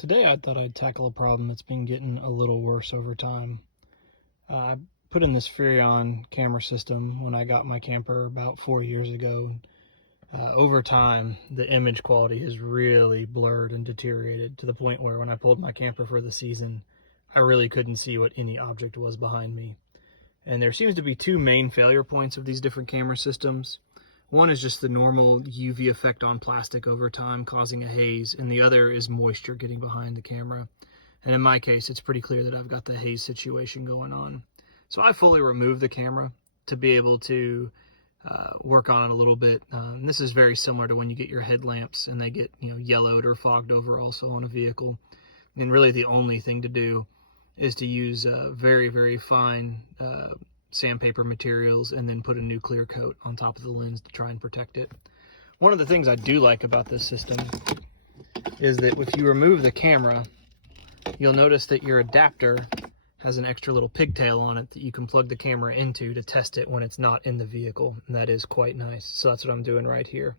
Today I thought I'd tackle a problem that's been getting a little worse over time. I put in this Furrion camera system when I got my camper about 4 years ago. Over time, the image quality has really blurred and deteriorated to the point where when I pulled my camper for the season, I really couldn't see what any object was behind me. And there seems to be two main failure points of these different camera systems. One is just the normal UV effect on plastic over time causing a haze, and the other is moisture getting behind the camera. And in my case, it's pretty clear that I've got the haze situation going on. So I fully removed the camera to be able to work on it a little bit. And this is very similar to when you get your headlamps and they get yellowed or fogged over also on a vehicle. And really the only thing to do is to use very, very fine sandpaper materials and then put a new clear coat on top of the lens to try and protect it. One of the things I do like about this system is that if you remove the camera, you'll notice that your adapter has an extra little pigtail on it that you can plug the camera into to test it when it's not in the vehicle, and that is quite nice. So that's what I'm doing right here.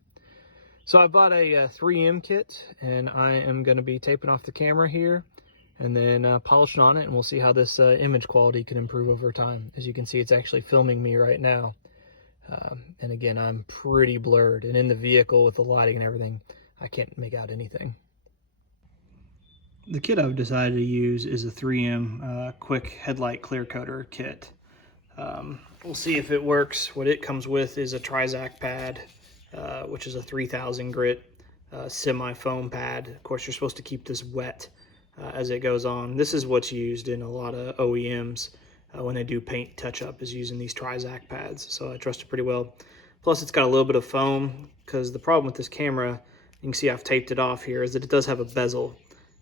So I bought a 3M kit, and I am going to be taping off the camera here and then polishing on it, and we'll see how this image quality can improve over time. As you can see, it's actually filming me right now. And again, I'm pretty blurred, and in the vehicle with the lighting and everything, I can't make out anything. The kit I've decided to use is a 3M quick headlight clear coater kit. We'll see if it works. What it comes with is a Trizac pad, which is a 3000 grit semi-foam pad. Of course, you're supposed to keep this wet as it goes on. This is what's used in a lot of OEMs when they do paint touch-up, is using these Trizac pads. So I trust it pretty well. Plus, it's got a little bit of foam, because the problem with this camera, you can see I've taped it off here, is that it does have a bezel,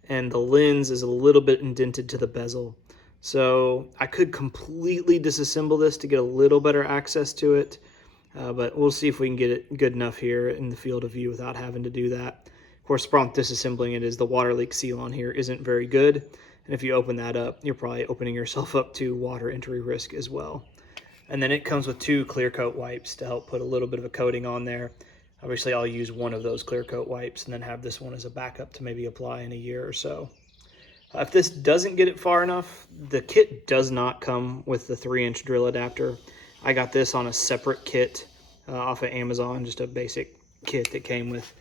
and the lens is a little bit indented to the bezel. So I could completely disassemble this to get a little better access to it, but we'll see if we can get it good enough here in the field of view without having to do that. Of course, the problem with disassembling it is the water leak seal on here isn't very good, and if you open that up, you're probably opening yourself up to water entry risk as well. And then it comes with 2 clear coat wipes to help put a little bit of a coating on there. Obviously, I'll use one of those clear coat wipes and then have this one as a backup to maybe apply in a year or so. If this doesn't get it far enough, the kit does not come with the 3-inch drill adapter. I got this on a separate kit off of Amazon, just a basic kit that came with,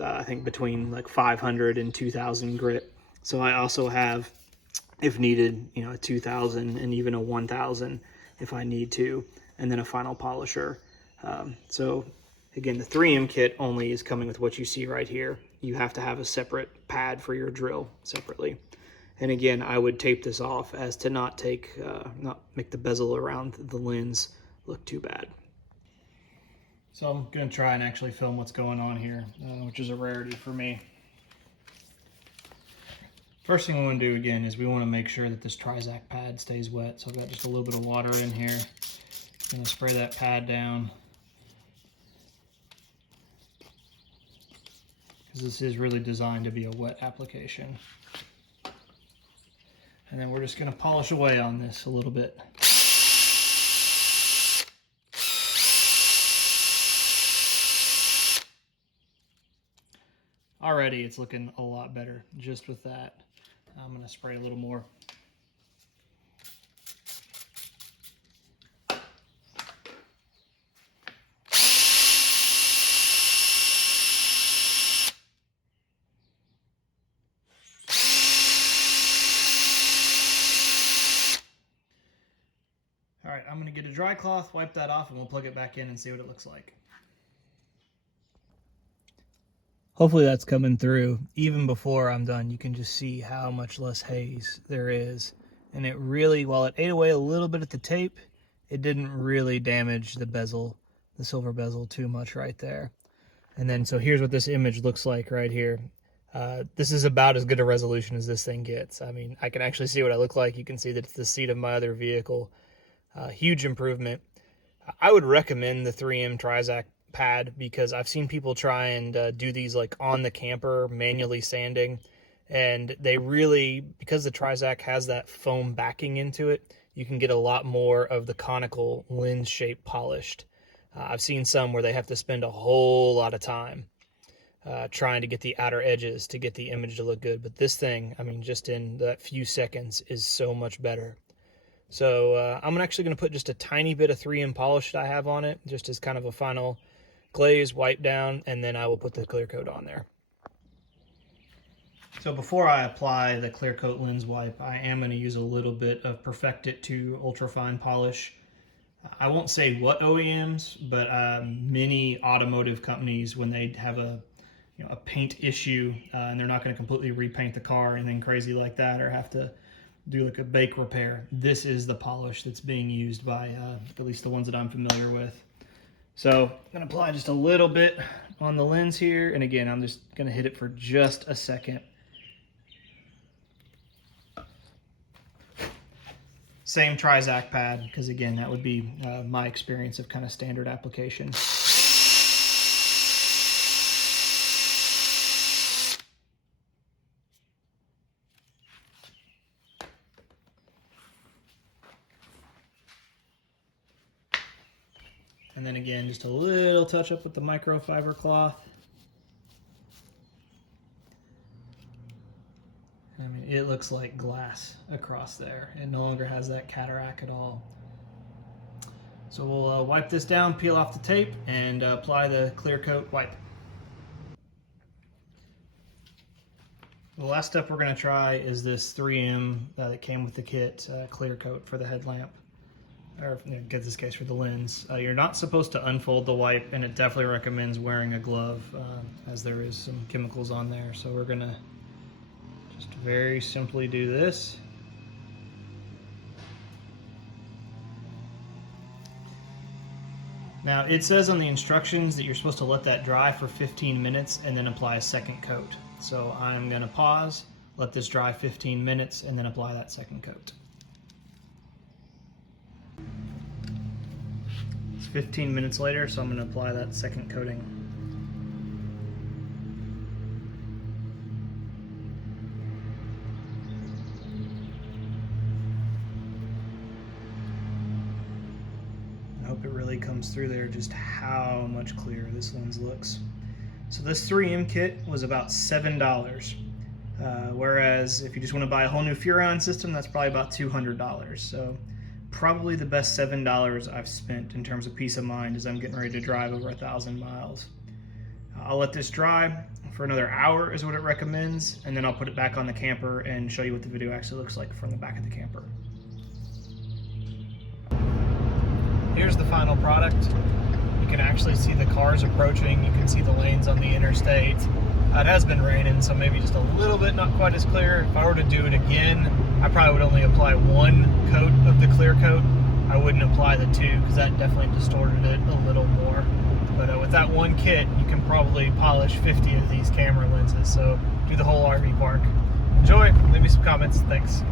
I think between like 500 and 2000 grit. So I also have, if needed, a 2000 and even a 1000 if I need to, and then a final polisher. So again, the 3M kit only is coming with what you see right here. You have to have a separate pad for your drill separately. And again, I would tape this off as to not make the bezel around the lens look too bad. So I'm going to try and actually film what's going on here, which is a rarity for me. First thing we want to do again is we want to make sure that this Trizac pad stays wet. So I've got just a little bit of water in here. I'm going to spray that pad down, because this is really designed to be a wet application. And then we're just going to polish away on this a little bit. Already it's looking a lot better just with that. I'm going to spray a little more. All right, I'm going to get a dry cloth, wipe that off, and we'll plug it back in and see what it looks like. Hopefully that's coming through. Even before I'm done, you can just see how much less haze there is. And it really, while it ate away a little bit at the tape, it didn't really damage the bezel, the silver bezel, too much right there. And then, so here's what this image looks like right here. This is about as good a resolution as this thing gets. I mean, I can actually see what I look like. You can see that it's the seat of my other vehicle. Huge improvement. I would recommend the 3M Trizac pad, because I've seen people try and do these like on the camper, manually sanding, and they really, because the Trizac has that foam backing into it, you can get a lot more of the conical lens shape polished. I've seen some where they have to spend a whole lot of time. trying to get the outer edges to get the image to look good. But this thing, I mean, just in that few seconds is so much better. So I'm actually going to put just a tiny bit of 3M polish that I have on it, just as kind of a final glaze, wipe down, and then I will put the clear coat on there. So before I apply the clear coat lens wipe, I am going to use a little bit of Perfect It 2 ultrafine polish. I won't say what OEMs, but many automotive companies, when they have a paint issue and they're not going to completely repaint the car or anything crazy like that, or have to do like a bake repair, this is the polish that's being used by at least the ones that I'm familiar with. So I'm going to apply just a little bit on the lens here, and again, I'm just going to hit it for just a second. Same Trizac pad, because again, that would be my experience of kind of standard application. And then again, just a little touch up with the microfiber cloth. I mean, it looks like glass across there. It no longer has that cataract at all. So we'll wipe this down, peel off the tape, and apply the clear coat wipe. The last step we're going to try is this 3M that came with the kit, clear coat for the headlamp, or in this case for the lens. You're not supposed to unfold the wipe, and it definitely recommends wearing a glove as there is some chemicals on there. So we're going to just very simply do this. Now it says on the instructions that you're supposed to let that dry for 15 minutes and then apply a second coat. So I'm going to pause, let this dry 15 minutes, and then apply that second coat. It's 15 minutes later, so I'm going to apply that second coating. I hope it really comes through there just how much clearer this lens looks. So this 3M kit was about $7, whereas if you just want to buy a whole new Furrion system, that's probably about $200. So probably the best $7 I've spent in terms of peace of mind as I'm getting ready to drive over 1,000 miles. I'll let this dry for another hour is what it recommends, and then I'll put it back on the camper and show you what the video actually looks like from the back of the camper. Here's the final product. You can actually see the cars approaching. You can see the lanes on the interstate. It has been raining, so maybe just a little bit not quite as clear. If I were to do it again, I probably would only apply one coat of the clear coat. I wouldn't apply the two, because that definitely distorted it a little more. But with that one kit, you can probably polish 50 of these camera lenses. So do the whole RV park. Enjoy. Leave me some comments. Thanks.